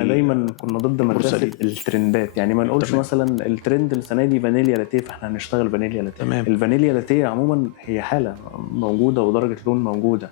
دايما كنا ضد مدرسه الترندات، يعني ما نقولش تمام. مثلا الترند السنه دي فانيليا لاتيه فاحنا هنشتغل فانيليا لاتيه. تمام. الفانيليا لاتيه عموما هي حاله موجوده ودرجه لون موجوده.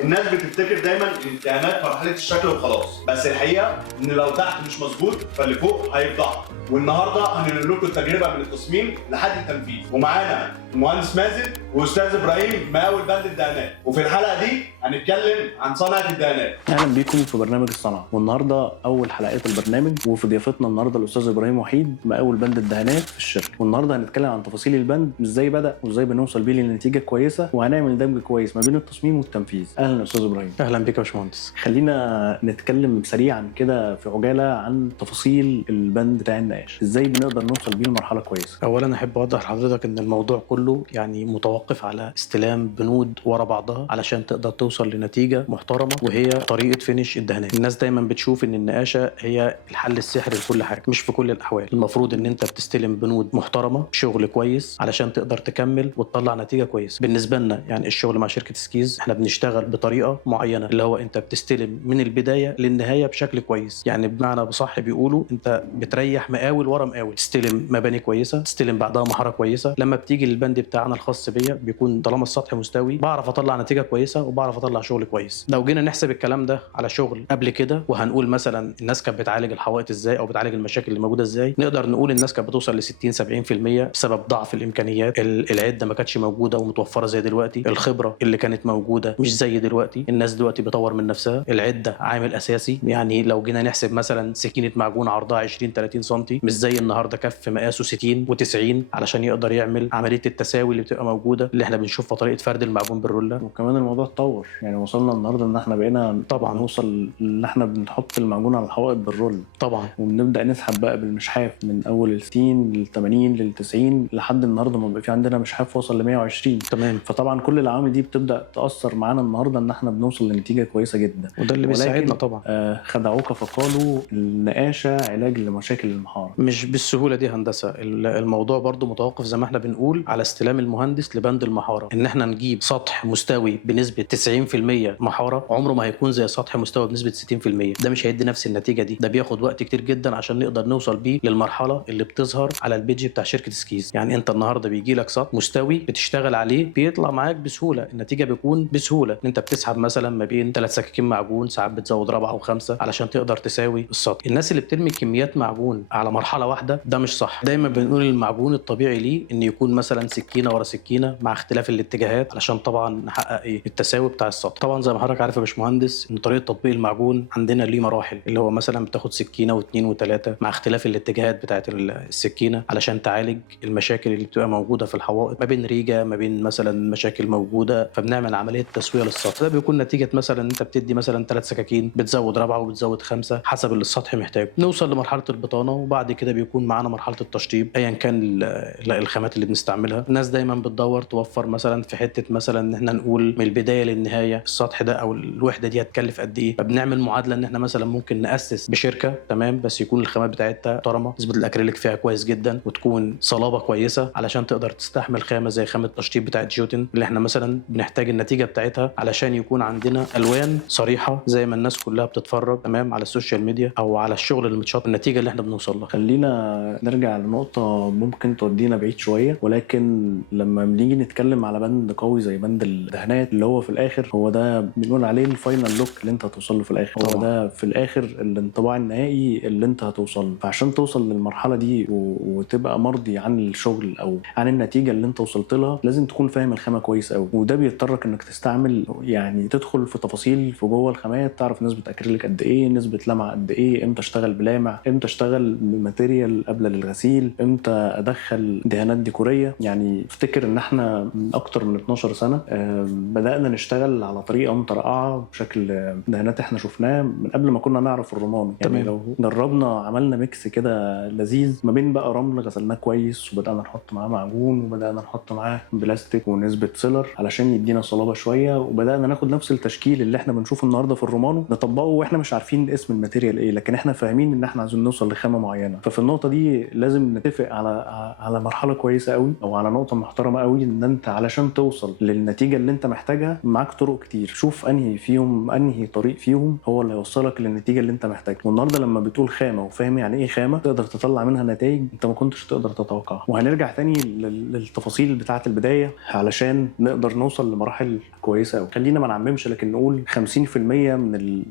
الناس بتفتكر دايما الامتحانات مرحله الشكل وخلاص، بس الحقيقه ان لو تحت مش مظبوط فاللي فوق هيفضحك. والنهارده هننقل لكم التجربه من التصميم لحد التنفيذ، ومعانا المهندس مازن واستاذ ابراهيم مقاول بند الدهانات، وفي الحلقه دي هنتكلم عن صنعه الدهانات. اهلا بيكم في برنامج الصنعه، والنهارده اول حلقات البرنامج، وفي ضيافتنا النهارده الاستاذ ابراهيم وحيد مقاول بند الدهانات في الشركه. والنهارده هنتكلم عن تفاصيل البند، ازاي بدا وازاي بنوصل بيه لنتيجه كويسه، وهنعمل دمج كويس ما بين التصميم والتنفيذ. اهلا استاذ ابراهيم. اهلا بك يا باشمهندس. خلينا نتكلم سريعا كده في عجاله عن تفاصيل البند بتاع النقاش، ازاي بنقدر نوصل بيه لمرحله كويسه. اولا احب اوضح لحضرتك ان الموضوع كله يعني متوقف على استلام بنود ورا بعضها علشان تقدر توصل لنتيجه محترمه، وهي طريقه فينش الدهانات. الناس دايما بتشوف ان النقاشه هي الحل السحري لكل حاجه، مش في كل الاحوال. المفروض ان انت بتستلم بنود محترمه، شغل كويس علشان تقدر تكمل وتطلع نتيجه كويسه. بالنسبه لنا يعني الشغل مع شركه سكيز احنا بنشتغل بطريقه معينه، اللي هو انت بتستلم من البدايه للنهايه بشكل كويس. يعني بمعنى بصح بيقولوا انت بتريح مقاول ورا مقاول، تستلم مباني كويسه، تستلم بعدها محاره كويسه. لما بتيجي للبند بتاعنا الخاص بيا بيكون طالما السطح مستوي بعرف اطلع نتيجه كويسه وبعرف اطلع شغل كويس. لو جينا نحسب الكلام ده على شغل قبل كده، وهنقول مثلا الناس كانت بتعالج الحوائط ازاي او بتعالج المشاكل اللي موجوده ازاي، نقدر نقول الناس كانت بتوصل ل 60 70% بسبب ضعف الامكانيات. العده ما كانتش موجوده ومتوفره زي دلوقتي، الخبره اللي كانت موجوده مش زي دلوقتي. الناس دلوقتي بتطور من نفسها، العده عامل اساسي. يعني لو جينا نحسب مثلا سكينه معجون عرضها 20 30 سم، مش زي النهارده كف مقاسه 60 و90 علشان يقدر يعمل عمليه التساوي اللي بتبقى موجوده اللي احنا بنشوفها طريقه فرد المعجون بالروله. وكمان الموضوع اتطور، يعني وصلنا النهارده ان احنا بقينا طبعا نوصل ان احنا بنحط المعجون على الحوائط بالرول طبعا، وبنبدا نسحب بقى بالمشحاف من اول ال 60 لل 80 لل 90 لحد النهارده ما بقى في عندنا مشحاف وصل ل 120. تمام. فطبعا كل العوامل دي بتبدا تاثر معانا النهارده ان احنا بنوصل لنتيجه كويسه جدا، وده اللي بيساعدنا طبعا. خدعوك فقالوا النقاشه علاج لمشاكل المحاره. مش بالسهوله دي هندسه. الموضوع برضو متوقف زي ما احنا بنقول على استلام المهندس لبند المحاره. ان احنا نجيب سطح مستوي بنسبه 90% محاره عمره ما هيكون زي سطح مستوي بنسبه 60%. ده مش هيدي نفس النتيجه دي، ده بياخد وقت كتير جدا عشان نقدر نوصل بيه للمرحله اللي بتظهر على البيج بتاع شركه سكيز. يعني انت النهارده بيجي لك سطح مستوي بتشتغل عليه بيطلع معاك بسهوله، النتيجه بيكون بسهوله. ان انت بتسحب مثلا ما بين 3 سكاكين معجون، ساعات بتزود رابعه وخمسه علشان تقدر تساوي السطح. الناس اللي بترمي كميات معجون على مرحله واحده ده مش صح. دايما بنقول المعجون الطبيعي ليه ان يكون مثلا سكينه ورا سكينه مع اختلاف الاتجاهات علشان طبعا نحقق التساوي بتاع السطح. طبعا زي ما حضرتك عارف يا باشمهندس ان طريقه تطبيق المعجون عندنا ليه مراحل، اللي هو مثلا بتاخد سكينه واثنين وثلاثه مع اختلاف الاتجاهات بتاعه السكينه علشان تعالج المشاكل اللي بتبقى موجوده في الحوائط، ما بين ريجه ما بين مثلا مشاكل موجوده، فبنعمل عمليه تسويه للسطح. ده بيكون نتيجه مثلا انت بتدي مثلا 3 سكاكين بتزود رابعه وبتزود خمسه حسب اللي السطح محتاجه. نوصل لمرحله البطانه، وبعد كده بيكون معانا مرحله التشطيب ايا كان الخامات اللي بنستعملها. الناس دايما بتدور توفر مثلا في حته مثلا ان احنا نقول من البدايه للنهايه السطح ده او الوحده دي هتكلف قد ايه، فبنعمل معادله ان احنا مثلا ممكن ناسس بشركه تمام بس يكون الخامات بتاعتها محترمه، نسبه الاكريليك فيها كويس جدا، وتكون صلابه كويسه علشان تقدر تستحمل خامه زي خامه التشطيب بتاعت جيوتن اللي احنا مثلا بنحتاج النتيجه بتاعتها علشان يكون عندنا الوان صريحه زي ما الناس كلها بتتفرج تمام على السوشيال ميديا او على الشغل اللي متشاط النتيجه اللي احنا بنوصل لها. خلينا نرجع لنقطة ممكن تودينا بعيد شوية، ولكن لما بنيجي نتكلم على بند قوي زي بند الدهانات اللي هو في الآخر هو ده بنقول عليه الفاينل لوك اللي انت هتوصل له في الآخر. طبعا. هو ده في الآخر الانطباع النهائي اللي انت هتوصل له. فعشان توصل للمرحلة دي وتبقى مرضي عن الشغل أو عن النتيجة اللي انت وصلت لها لازم تكون فاهم الخامة كويس قوي، وده بيضطرك انك تستعمل يعني تدخل في تفاصيل في جوه الخامات، تعرف نسبة أكريليك قد ايه، نسبة لمعة قد ايه، امتى اشتغل بلامع، امتى اشتغل بماتيريال قبل للغسيل، امتى ادخل دهانات ديكوريه. يعني افتكر ان احنا من اكتر من 12 سنه بدانا نشتغل على طريقه مترقعه بشكل دهانات احنا شفناه من قبل ما كنا نعرف الرومان. يعني تمام. لو جربنا عملنا ميكس كده لذيذ ما بين بقى رمل غسلناه كويس وبدانا نحط معاه معجون وبدانا نحط معاه بلاستيك ونسبه سيلر علشان يدينا صلابه شويه، وبدانا ناخد نفس التشكيل اللي احنا بنشوفه النهارده في الرومانو نطبقه واحنا مش عارفين اسم الماتيريال ايه، لكن احنا فاهمين ان احنا عايزين نوصل لخامه معينه. ففي النقطه دي لازم نتفق على مرحله كويسه قوي او على على نقطه محترمه قوي، ان انت علشان توصل للنتيجه اللي انت محتاجها معاك طرق كتير. شوف انهي طريق فيهم هو اللي هيوصلك للنتيجه اللي انت محتاجها. والنهارده لما بتقول خامه وفاهم يعني ايه خامه، تقدر تطلع منها نتائج انت ما كنتش تقدر تتوقعها. وهنرجع تاني للتفاصيل بتاعه البدايه علشان نقدر نوصل لمراحل كويسه قوي. خلينا ما نعممش، لكن نقول 50%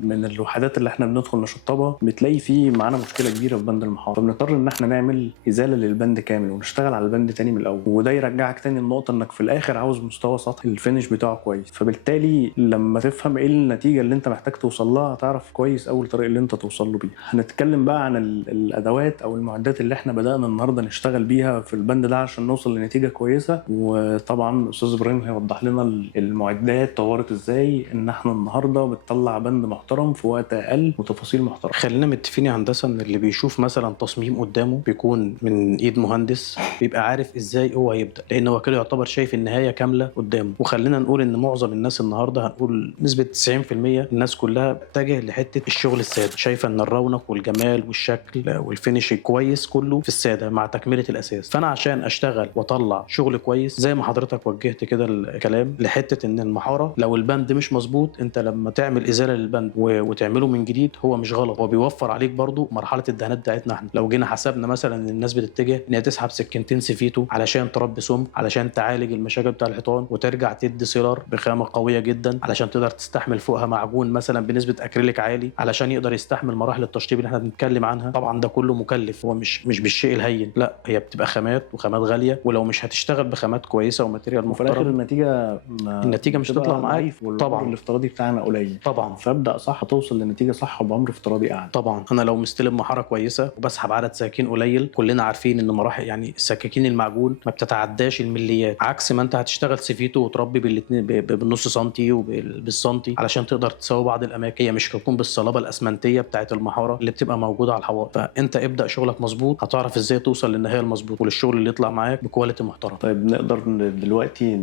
من الوحدات اللي احنا بندخل نشطبها بتلاقي فيه معانا مشكله كبيره في بند المحاره، فبنضطر ان احنا نعمل ازاله للبند كامل ونشتغل على البند تاني من الاول. وده يرجعك تاني النقطه انك في الاخر عاوز مستوى سطحي الفينش بتاعه كويس. فبالتالي لما تفهم ايه النتيجه اللي انت محتاج توصل لها هتعرف كويس اول الطريق اللي انت توصل له بيه. هنتكلم بقى عن الادوات او المعدات اللي احنا بدانا النهارده نشتغل بيها في البند ده عشان نوصل لنتيجه كويسه. وطبعا استاذ ابراهيم هيوضح لنا المعدات طورت ازاي ان احنا النهارده بتطلع بند محترم في وقت اقل وتفاصيل محترمه. خلينا متفقين يا هندسه ان اللي بيشوف مثلا تصميم قدامه بيكون من ايد مهندس بيبقى عارف ازاي هو هيبدا، لان هو كده يعتبر شايف النهايه كامله قدامه. وخلينا نقول ان معظم الناس النهارده، هنقول نسبه 90% الناس كلها بتتجه لحته الشغل الساده، شايفه ان الرونق والجمال والشكل والفينش كويس كله في الساده مع تكمله الاساس. فانا عشان اشتغل واطلع شغل كويس زي ما حضرتك وجهت كده الكلام لحته ان المحاره لو البند مش مظبوط، انت لما تعمل ازاله للبند وتعمله من جديد هو مش غلط، هو بيوفر عليك برضو مرحله الدهانات بتاعتنا. احنا لو جينا حسبنا مثلا ان الناس بتتجه ان هي تسحب سكينتين سيفيتو علشان تربي سمك، علشان تعالج المشاكل بتاع الحيطان، وترجع تدي سيلر بخامه قويه جدا علشان تقدر تستحمل فوقها معجون مثلا بنسبه اكريليك عالي علشان يقدر يستحمل مراحل التشطيب اللي احنا بنتكلم عنها. طبعا ده كله مكلف، هو مش بالشيء الهين، لا هي بتبقى خامات وخامات غاليه، ولو مش هتشتغل بخامات كويسه وماتيريال وفي الاخر محترم النتيجه مش هتطلع معاك. طبعا الافتراضي بتاعنا قليل طبعا، فابدا صح توصل للنتيجه صح بعمر افتراضي اعلى. طبعا انا لو مستلم محاره كويسه وبسحب عدد سكاكين قليل، كلنا عارفين ان مراحل يعني السكاكين المعجون ما بتتعداش المليات، عكس ما انت هتشتغل سيفيتو وتربي بالاثنين بالنص سنتي وبالسنتي علشان تقدر تساوي بعض الاماكن. هي مش هتكون بالصلابه الاسمنتيه بتاعه المحاره اللي بتبقى موجوده على الحوائط. فانت ابدا شغلك مظبوط، هتعرف ازاي توصل للنهايه المظبوط وللشغل اللي يطلع معاك بكواليتي محترم. طيب نقدر دلوقتي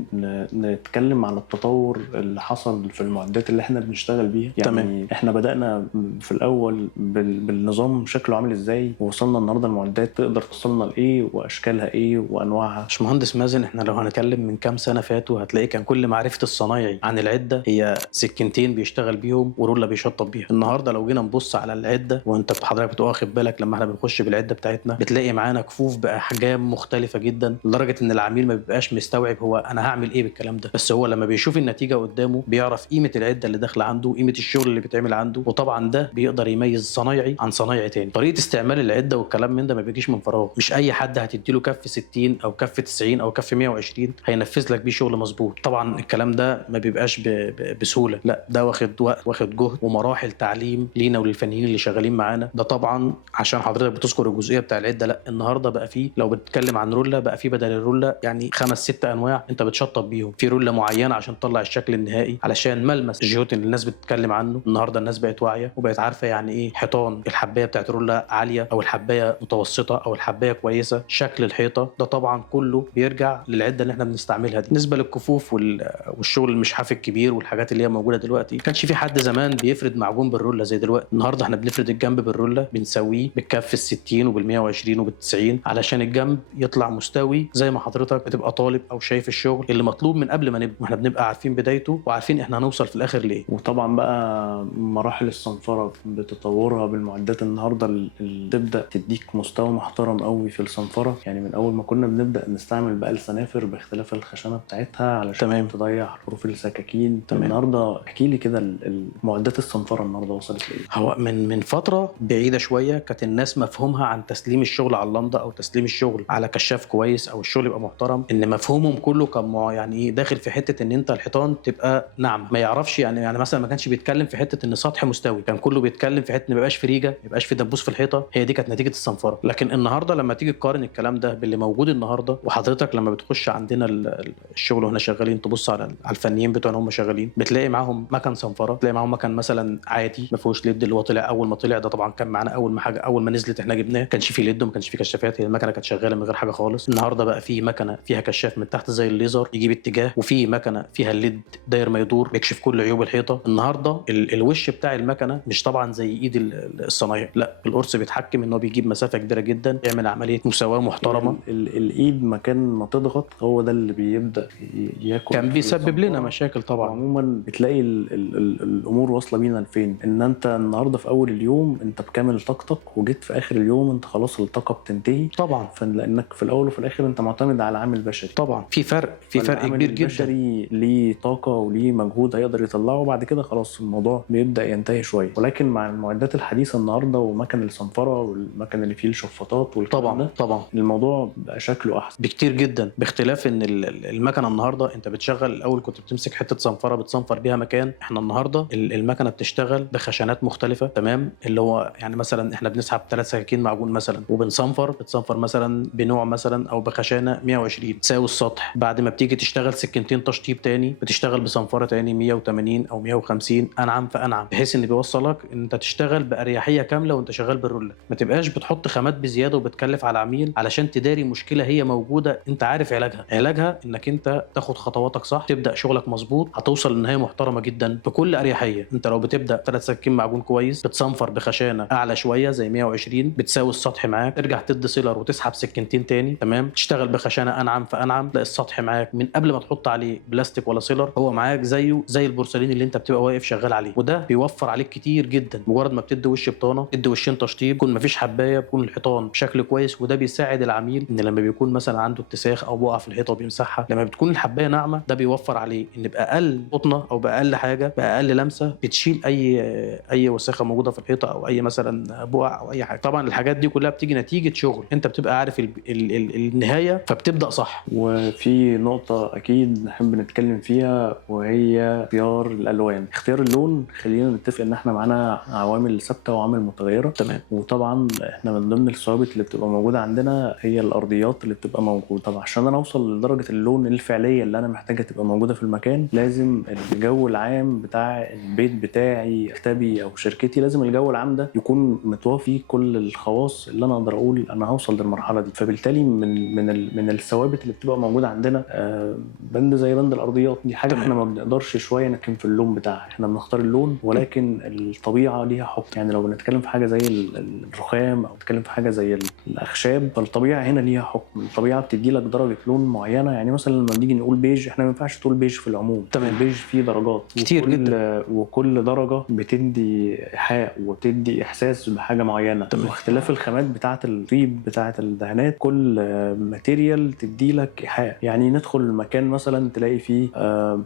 نتكلم عن التطور اللي حصل في المعدات اللي احنا بنشتغل بيها. يعني تمام. احنا بدأنا في الاول بالنظام شكله عامل ازاي، ووصلنا النهارده المعدات تقدر توصلنا لايه واشكالها ايه وانواعها. باشمهندس مازن، احنا لو هنتكلم من كام سنه فاتوا هتلاقي كان كل معرفه الصنايعي عن العده هي سكينتين بيشتغل بيهم ورولة بيشطب بيها. النهارده لو جينا نبص على العده، وانت حضرتك بتبقى واخد بالك لما احنا بنخش بالعده بتاعتنا بتلاقي معانا كفوف باحجام مختلفه جدا، لدرجه ان العميل ما بيبقاش مستوعب هو انا هعمل ايه بالكلام ده. بس هو لما بيشوف النتيجه قدامه بيعرف قيمه العده اللي داخله عنده، قيمه الشغل اللي بيتعمل عنده، وطبعا ده بيقدر يميز صنايعي عن صنايعي تاني. طريقه استعمال العده والكلام من ده ما بيجيش من فراغ، مش اي حد هتديله كف 60 او كف 90 او كف 120 هينفذ لك بيه شغل مظبوط. طبعا الكلام ده ما بيبقاش بسهوله، لا ده واخد وقت، واخد جهد ومراحل تعليم لينا وللفنيين اللي شغالين معانا. ده طبعا عشان حضرتك بتذكر الجزئيه بتاع العده، لا النهارده بقى فيه لو بتتكلم عن رولة بقى فيه بدل الرولة يعني 5-6 انواع انت بتشطب بيهم. في رولة معينه عشان تطلع الشكل النهائي علشان ملمس الجيوتين اللي الناس بتتكلم عنه. النهارده الناس بقت واعيه وبقت عارفه يعني ايه حيطان الحبايه بتاعت رولة عاليه او الحبايه متوسطه او الحبايه كويسه، شكل الحيطه. ده طبعا كله بيرجع للعده اللي احنا بنستعملها دي. بالنسبه للكفوف والشغل المشحاف الكبير والحاجات اللي هي موجوده دلوقتي، كانش في حد زمان بيفرد معجون بالرولة زي دلوقتي. النهارده احنا بنفرد الجنب بالرولة، بنسويه بالكف ال60 وبال120 وبال90 علشان الجنب يطلع مستوي زي ما حضرتك بتبقى طالب او شايف الشغل اللي مطلوب من قبل ما نبدا. واحنا بنبقى عارفين بدايته وعارفين احنا هنوصل في الاخر ليه. وطبعا بقى مراحل الصنفره بتطورها بالمعدات النهارده اللي تبدا تديك مستوى محترم قوي في الصنفره. يعني من اول ما كنا بنبدا نستعمل بقى السنافر باختلاف الخشنه بتاعتها علشان تمام. تضيع حروف السكاكين. تمام. النهارده احكي لي كده المعدات الصنفره النهارده وصلت لايه؟ هو من فتره بعيده شويه كانت الناس مفهومها عن تسليم الشغل على اللندا او تسليم الشغل على كشاف كويس او الشغل يبقى محترم، ان مفهومهم كله كان يعني ايه داخل في حته ان انت الحيطان تبقى ناعمه. ما يعرفش يعني مثلا ما كانش بيتكلم في حته ان سطح مستوي، كان كله بيتكلم في حته ان ما يبقاش في ريجه، ما يبقاش في دبوس في الحيطه. هي دي كانت نتيجه الصنفره. لكن النهارده لما تيجي تقارن الكلام ده باللي موجود النهارده، وحضرتك لما بتخش عندنا الشغل واحنا شغالين تبص على الفنيين بتوعنا هم شغالين، بتلاقي معاهم مكن صنفره، تلاقي معاهم مكن مثلا عادي ما فيهوش ليد اللي هو طلع اول ما طلع. ده طبعا كان معانا اول ما نزلت احنا جبناه كانش فيه ليد وما كانش فيه كشافات، هي المكنه كانت شغاله من غير حاجه خالص. النهارده بقى في مكنه فيها كشاف من تحت زي الليزر يجيب اتجاه، وفي مكنه فيها الليد داير ما يدور بيكشف كل عيوب الحيطه. النهارده الوش بتاع المكنه مش طبعا زي ايد الصنايعي، لا القرص بيتحكم ان هو بيجيب مسافه كبيره جدا، يعمل عمليه مساواه محترمه. الايد ما مكان ما تضغط هو ده اللي بيبدا ياكل، كان بيسبب لنا الصنفرة. مشاكل طبعا. عموما بتلاقي ال الامور واصله بينا لفين، ان انت النهارده في اول اليوم انت بكامل طاقتك، وجيت في اخر اليوم انت خلاص الطاقه بتنتهي طبعا لانك في الاول وفي الاخر انت معتمد على عامل بشري. طبعا في فرق فالعامل كبير جدا. البشري ليه طاقه وليه مجهود هيقدر يطلعه، وبعد كده خلاص الموضوع بيبدا ينتهي شويه. ولكن مع المعدات الحديثه النهارده ومكن الصنفره والمكن اللي فيه الشفاطات والكلام ده، طبعا الموضوع بقى شكله احسن بكتير جدا، باختلاف ان المكنه النهارده انت بتشغل. الاول كنت بتمسك حته صنفره بتصنفر بيها مكان، احنا النهارده المكنه بتشتغل بخشنات مختلفه تمام، اللي هو يعني مثلا احنا بنسحب 3 سكاكين معجون مثلا بتصنفر مثلا بنوع مثلا او بخشانه 120 تساوي السطح. بعد ما بتيجي تشتغل سكينتين تشطيب تاني بتشتغل بصنفره تاني 180 او 150 انعم فانعم، بحيث ان بيوصلك ان انت تشتغل باريحيه كامله وانت شغال بالرولة. ما تبقاش بتحط خامات بزياده وبتكلف على العميل علشان تداري مشكله هي موجوده انت عارف علاجها انك انت تاخد خطواتك صح، تبدا شغلك مظبوط، هتوصل لنهايه محترمه جدا بكل اريحيه. انت لو بتبدا 3 سكاكين معجون كويس بتصنفر بخشانه اعلى شويه زي 120 بتساوي السطح معاك، ترجع تدي سيلر وتسحب سكينتين تاني تمام، تشتغل بخشانه انعم فانعم، تلاقي السطح معاك من قبل ما تحط عليه بلاستيك ولا سيلر هو معاك زيه زي البورسلين اللي انت بتبقى واقف شغال عليه. وده بيوفر عليك كتير جدا. مجرد ما بتدي وش بطانه تدي وشين تشطيب، يكون مفيش حبايه، يكون الحيطان بشكل كويس. وده بيساعد العميل ان لما بيكون مثلا عنده اتساخ او بقع في الحيطه وبيمسحها، لما بتكون الحبايه ناعمه ده بيوفر عليه ان باقل قطنه او باقل حاجه باقل لمسه بتشيل اي وساخه موجوده في الحيطه او اي مثلا بقع او اي حاجه. طبعا الحاجات دي كلها بتيجي نتيجه شغل انت بتبقى عارف النهايه فبتبدا صح. وفي نقطة أكيد نحب نتكلم فيها وهي اختيار الألوان. اختيار اللون خلينا نتفق إن إحنا معانا عوامل ثابتة وعوامل متغيرة تمام. وطبعا إحنا من ضمن الثوابت اللي بتبقى موجودة عندنا هي الأرضيات اللي بتبقى موجودة. طبعا عشان أنا أوصل لدرجة اللون الفعلية اللي أنا محتاجة تبقى موجودة في المكان، لازم الجو العام بتاع البيت بتاعي مكتبي أو شركتي، لازم الجو العام ده يكون متوافي كل الخواص اللي أنا أقدر أقول أنا هوصل للمرحلة دي. فبالتالي من الثوابت اللي بتبقى موجودة عندنا بند زي بند الأرضيات دي، حاجة احنا ما بنقدرش شوية نحكم في اللون بتاعها، احنا بنختار اللون ولكن الطبيعة ليها حكم. يعني لو بنتكلم في حاجة زي الرخام أو نتكلم في حاجة زي الأخشاب، فالطبيعة هنا ليها حكم. الطبيعة بتدي لك درجة لون معينة. يعني مثلا لما بنيجي نقول بيج، احنا ما ينفعش تقول بيج في العموم. تمام. البيج فيه درجات كتير جدا، وكل درجة بتدي إيحاء وبتدي إحساس بحاجة معينة. تمام. واختلاف الخامات بتاعة الطيب بتاعة الدهانات، كل ماتيريال تدي لك إيحاء. يعني ندخل المكان مثلا تلاقي فيه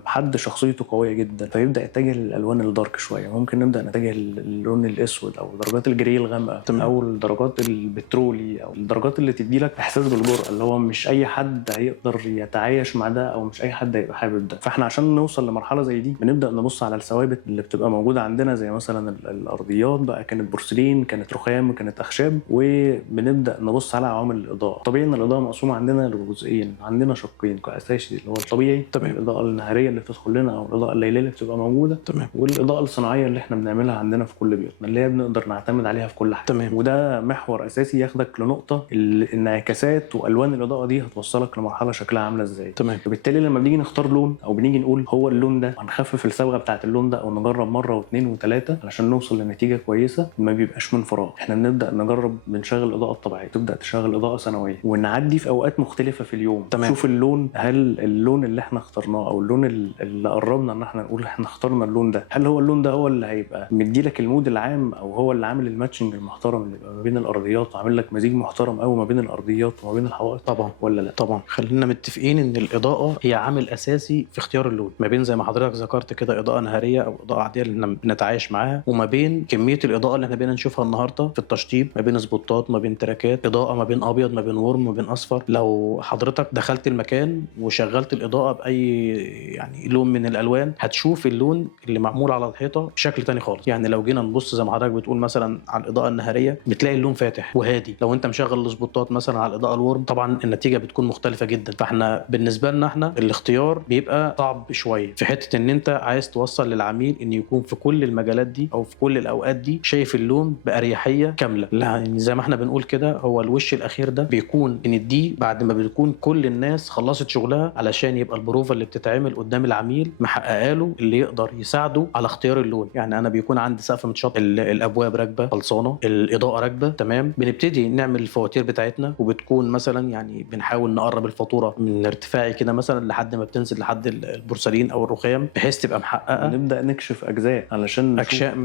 حد شخصيته قوية جدا فيبدأ يتجه للألوان الدارك شوية، ممكن نبدأ نتجه للون الأسود أو درجات الجري الغامقة، أو الدرجات البترولي، أو الدرجات اللي تدي لك إحساس بالجرأة، اللي هو مش أي حد هيقدر يتعايش مع ده أو مش أي حد هيبقى حابب ده. فإحنا عشان نوصل لمرحلة زي دي بنبدأ نبص على الثوابت اللي بتبقى موجودة عندنا، زي مثلا الأرضيات بقى، كانت بورسلين، كانت رخام، كانت أخشاب، وبنبدأ نبص على عوامل الإضاءة. طبيعي إن الإضاءة مقسومة عندنا لجزئين، عندنا شقين كأساسي اللي هو الطبيعي، تمام. الإضاءة النهارية اللي بتدخل لنا أو الإضاءة الليلية اللي بتبقى موجودة، تمام. والإضاءة الصناعية اللي إحنا بنعملها عندنا في كل بيوتنا، اللي هي بنقدر نعتمد عليها في كل حاجة. تمام. وده محور أساسي ياخدك لنقطة الانعكاسات وألوان الإضاءة دي هتوصلك لمرحلة شكلها عاملة إزاي. تمام. فبالتالي لما بنيجي نختار لون أو بنيجي نقول هو اللون ده، هنخفف الصبغة بتاعة اللون ده أو نجرب مرة واثنين وثلاثة علشان نوصل لنتيجة كويسة، ما بيبقاش من فراغ. إحنا بنبدأ نجرب، بنشغل الإضاءة الطبيعية، تبدأ تشغل إضاءة ثانوية، ونعدي في أوقات مختلفة في اليوم. تمام. شوف اللون، هل اللون اللي احنا اخترناه او اللون اللي قربنا ان احنا نقول احنا اخترنا اللون ده، هل هو اللون ده هو اللي هيبقى مديلك المود العام، او هو اللي عامل الماتشنج المحترم اللي يبقى ما بين الارضيات، وعامل لك مزيج محترم قوي ما بين الارضيات وما بين الحوائط، طبعا ولا لا؟ طبعا. خلينا متفقين ان الاضاءه هي عامل اساسي في اختيار اللون، ما بين زي ما حضرتك ذكرت كده اضاءه نهاريه او اضاءه عاديه اللي احنا بنتعايش معاها، وما بين كميه الاضاءه اللي احنا بقينا نشوفها النهارده في التشطيب، ما بين سبوتات، ما بين تراكات اضاءه، ما بين ابيض، ما بين ورم، ما بين اصفر. لو حضرتك دخلت المكان وشغلت الاضاءه باي يعني لون من الالوان هتشوف اللون اللي معمول على الحيطه بشكل تاني خالص. يعني لو جينا نبص زي ما حضرتك بتقول مثلا على الاضاءه النهاريه بتلاقي اللون فاتح وهادي، لو انت مشغل السبوتات مثلا على الاضاءه الورم طبعا النتيجه بتكون مختلفه جدا. فاحنا بالنسبه لنا احنا الاختيار بيبقى صعب شويه في حته ان انت عايز توصل للعميل ان يكون في كل المجالات دي او في كل الاوقات دي شايف اللون باريحيه كامله. يعني زي ما احنا بنقول كده، هو الوش الاخير ده بيكون بنديه بعد ما بتكون كل الناس خلصت شغلها، علشان يبقى البروفه اللي بتتعمل قدام العميل محققه له اللي يقدر يساعده على اختيار اللون. يعني انا بيكون عندي سقف متشطب، الابواب راكبه خلصانه، الاضاءه راكبه تمام، بنبتدي نعمل الفواتير بتاعتنا وبتكون مثلا يعني بنحاول نقرب الفاتوره من ارتفاعي كده مثلا لحد ما بتنزل لحد البورسلين او الرخام، بحيث تبقى محققه. نبدا نكشف اجزاء علشان اكشاء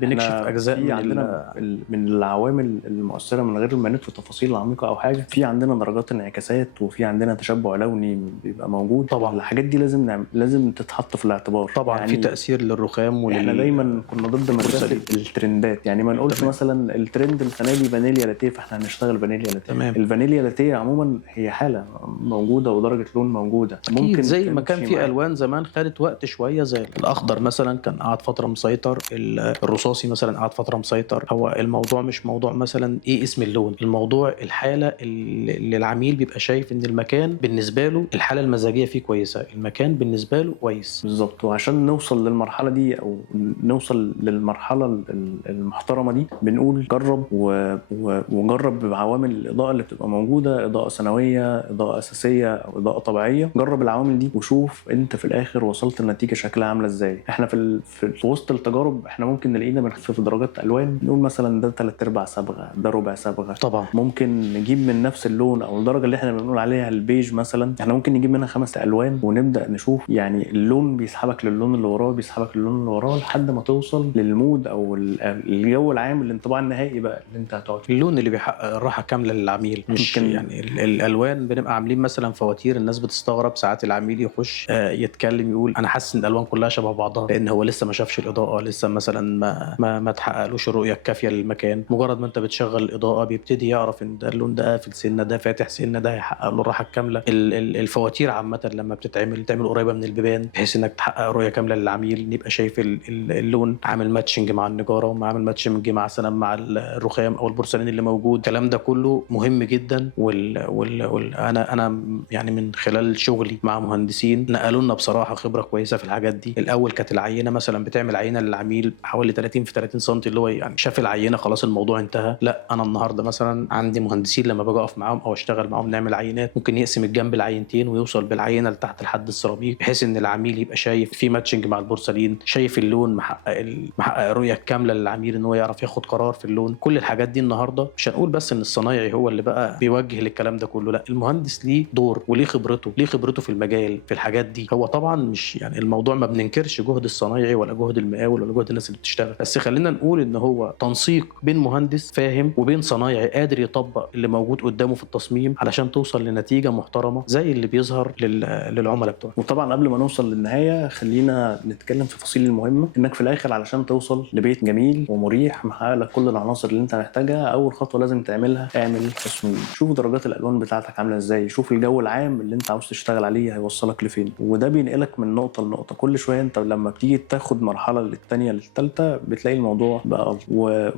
بنكشف اجزاء في عندنا من العوامل المؤثره من غير ما ندخل في تفاصيل عميقه او حاجه. في عندنا درجات انعكاسات، وفي عندنا تشبع لوني بيبقى موجود. طبعا الحاجات دي لازم تتحط في الاعتبار. طبعا يعني في تاثير للرخام احنا دايما كنا ضد مدرسه الترندات. يعني ما نقولش مثلا الترند السنه دي فانيليا لاتيه فاحنا هنشتغل فانيليا لاتيه. تمام. الفانيليا لاتيه عموما هي حاله موجوده ودرجه لون موجوده. ممكن زي ما كان في الوان زمان خدت وقت شويه، زي الاخضر مثلا كان قعد فتره مسيطر، الرصاصي مثلا قعد فتره مسيطر. هو الموضوع مش موضوع مثلا ايه اسم اللون، الموضوع الحاله اللي العميل بيبقى شايف ان المكان بالنسبه له الحاله المزاجيه فيه كويسه، المكان بالنسبه له كويس. بالظبط. وعشان نوصل للمرحله دي او نوصل للمرحله المحترمه دي بنقول جرب وجرب بعوامل الاضاءه اللي بتبقى موجوده، اضاءه ثانويه، اضاءه اساسيه او اضاءه طبيعيه. جرب العوامل دي وشوف انت في الاخر وصلت النتيجه شكلها عامله ازاي. احنا في وسط التجارب احنا ممكن نلاقينا بنخفف درجات الوان، نقول مثلا ده 3/4 صبغه، ده ربع صبغه. طبعا ممكن نجيب من نفس اللون او الدرجه اللي احنا بنقول عليها البيج مثلا، احنا ممكن نجيب منها 5 الوان ونبدا نشوف يعني اللون بيسحبك للون اللي وراه، بيسحبك للون اللي وراه لحد ما توصل للمود او الجو العام، الانطباع النهائي بقى اللي انت هتقعد فيه. اللون اللي بيحقق الراحه كامله للعميل. مش يعني الالوان بنبقى عاملين مثلا فواتير، الناس بتستغرب ساعات العميل يخش يتكلم يقول انا حاسس ان الالوان كلها شبه بعضها، لان هو لسه ما شافش الاضاءه، لسه مثلا ما تحققلوش الرؤيه الكافيه للمكان. مجرد ما انت بتشغل الاضاءه بيبتدي يعرف ان ده اللون ده قافل سنه، ده فاتح سنه، ده هيحقق له الراحه الكامله. الفواتير عامه لما تعمل قريبه من البيبان بحيث انك تحقق رؤيه كامله للعميل، يبقى شايف اللون عامل ماتشنج مع النجاره وعامل ماتشنج مع مع الرخام او البورسلين اللي موجود. الكلام ده كله مهم جدا. انا يعني من خلال شغلي مع مهندسين نقلوا لنا بصراحه خبره كويسه في الحاجات دي. الاول كانت العينه مثلا بتعمل عينه للعميل حوالي 30 في 30 سم، اللي هو يعني شاف العينه خلاص الموضوع انتهى. لا، انا النهارده مثلا عندي مهندسين لما باجي اقف معاهم او اشتغل معاهم نعمل عينات، ممكن يقسم الجنب العينتين ويوصل بالعينه لتحت لحد السيراميك، بحيث ان العميل يبقى شايف في ماتشنج مع البورسلين، شايف اللون محقق الرؤيه الكامله للعميل ان هو يعرف ياخد قرار في اللون. كل الحاجات دي النهارده مش هنقول بس ان الصنايعي هو اللي بقى بيوجه للكلام ده كله، لا، المهندس ليه دور وليه خبرته في المجال في الحاجات دي. هو طبعا مش يعني الموضوع ما بننكرش جهد الصنايعي ولا جهد المقاول ولا جهد الناس اللي بتشتغل، بس خلينا نقول ان هو تنسيق بين مهندس فاهم وبين صنايعي قادر يطبق اللي موجود قدامه في التصميم علشان توصل لنتيجه محترمه زي اللي بيظهر للعملاء بتوعه. وطبعا قبل ما نوصل للنهايه خلينا نتكلم في التفاصيل المهمه، انك في الاخر علشان توصل لبيت جميل ومريح محقق لك كل العناصر اللي انت محتاجها، اول خطوه لازم تعملها اعمل تصميم. شوف درجات الالوان بتاعتك عامله ازاي، شوف الجو العام اللي انت عاوز تشتغل عليه هيوصلك لفين، وده بينقلك من نقطه لنقطه. كل شويه انت لما بتيجي تاخد مرحله للثانيه للثالثه بتلاقي الموضوع بقى أفضل.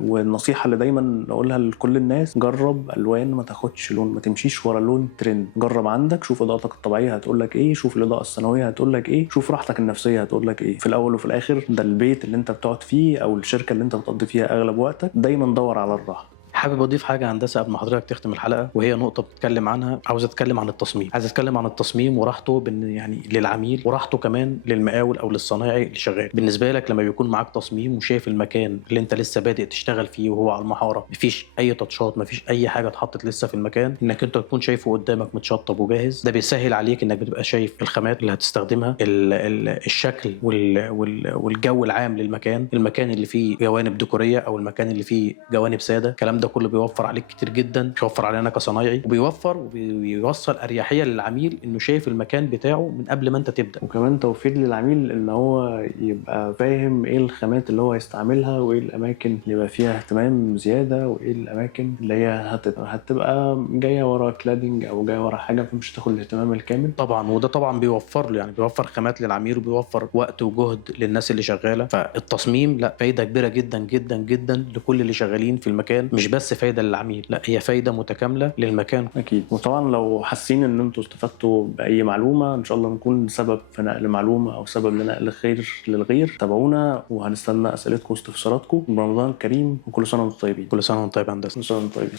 والنصيحه اللي دايما نقولها لكل الناس، جرب الوان، ما تاخدش لون، ما تمشيش ورا لون ترند. جرب عندك، شوف اضاءتك الطبيعيه هتقول لك ايه، شوف الاضاءه الثانويه هتقول لك ايه، شوف راحتك النفسيه هتقول لك ايه. في الاول وفي الاخر ده البيت اللي انت بتقعد فيه او الشركه اللي انت بتقضي فيها اغلب وقتك، دايما دور على الراحه. حابب اضيف حاجه هندسه قبل ما حضرتك تختم الحلقه، وهي نقطه بتتكلم عنها. عاوز اتكلم عن التصميم، عايز اتكلم عن التصميم وراحته يعني للعميل، وراحته كمان للمقاول او للصنايعي اللي شغال. بالنسبه لك لما بيكون معاك تصميم وشايف المكان اللي انت لسه بادئ تشتغل فيه وهو على المحاره، مفيش اي تاتشات، مفيش اي حاجه اتحطت لسه في المكان، انك انت تكون شايفه قدامك متشطب وجاهز، ده بيسهل عليك انك بتبقى شايف الخامات اللي هتستخدمها، الشكل والجو العام للمكان، المكان اللي فيه جوانب ديكوريه او المكان اللي فيه جوانب ساده. الكلام ده كله بيوفر عليك كتير جدا، بيوفر علينا كصنايعي، وبيوصل اريحيه للعميل انه شايف المكان بتاعه من قبل ما انت تبدا. وكمان توفير للعميل ان هو يبقى فاهم ايه الخامات اللي هو هيستعملها، وايه الاماكن اللي يبقى فيها اهتمام زياده، وايه الاماكن اللي هي هتبقى جايه ورا كلادنج او جايه ورا حاجه فمش تاخد الاهتمام الكامل. طبعا وده طبعا بيوفر له، يعني بيوفر خامات للعميل وبيوفر وقت وجهد للناس اللي شغاله. فالتصميم لا، فايده كبيره جدا جدا جدا لكل اللي شغالين في المكان، مش بس فايده للعميل، لا، هي فايده متكامله للمكان. اكيد. وطبعا لو حاسين ان انتوا استفدتوا باي معلومه ان شاء الله نكون سبب في نقل معلومه او سبب لنقل خير للغير، تابعونا وهنستنى اسئلتكم واستفساراتكم. رمضان كريم وكل سنه وانتم طيبين. كل سنه وانتم طيب هندسه. كل سنه وانتم طيبين.